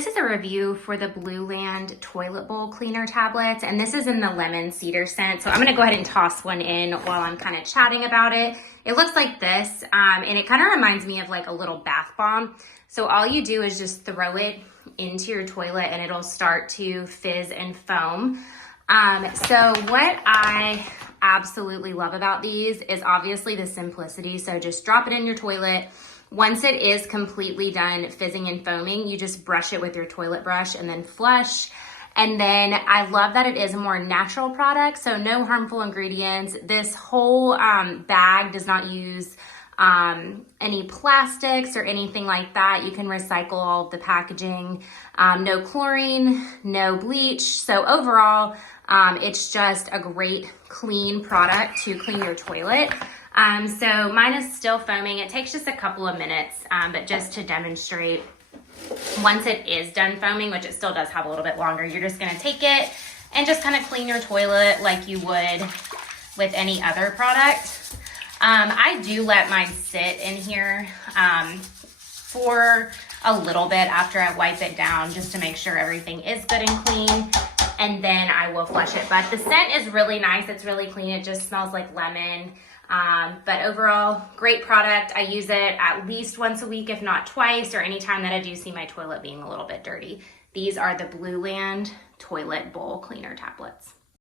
This is a review for the Blueland toilet bowl cleaner tablets, and this is in the lemon cedar scent. So I'm gonna go ahead and toss one in while I'm kind of chatting about it. It looks like this, and it kind of reminds me of like a little bath bomb. So all you do is just throw it into your toilet and it'll start to fizz and foam. So what I absolutely love about these is obviously the simplicity. So just drop it in your toilet. Once it is completely done fizzing and foaming, you just brush it with your toilet brush and then flush. And then I love that it is a more natural product, so no harmful ingredients. This whole bag does not use any plastics or anything like that. You can recycle all of the packaging. No chlorine, no bleach. So overall, it's just a great clean product to clean your toilet. So mine is still foaming. It takes just a couple of minutes, but just to demonstrate, once it is done foaming, which it still does have a little bit longer, you're just gonna take it and just kind of clean your toilet like you would with any other product. I do let mine sit in here for a little bit after I wipe it down just to make sure everything is good and clean, and then I will flush it. But the scent is really nice. It's really clean. It just smells like lemon. But overall, great product. I use it at least once a week, if not twice, or anytime that I do see my toilet being a little bit dirty. These are the Blueland toilet bowl cleaner tablets.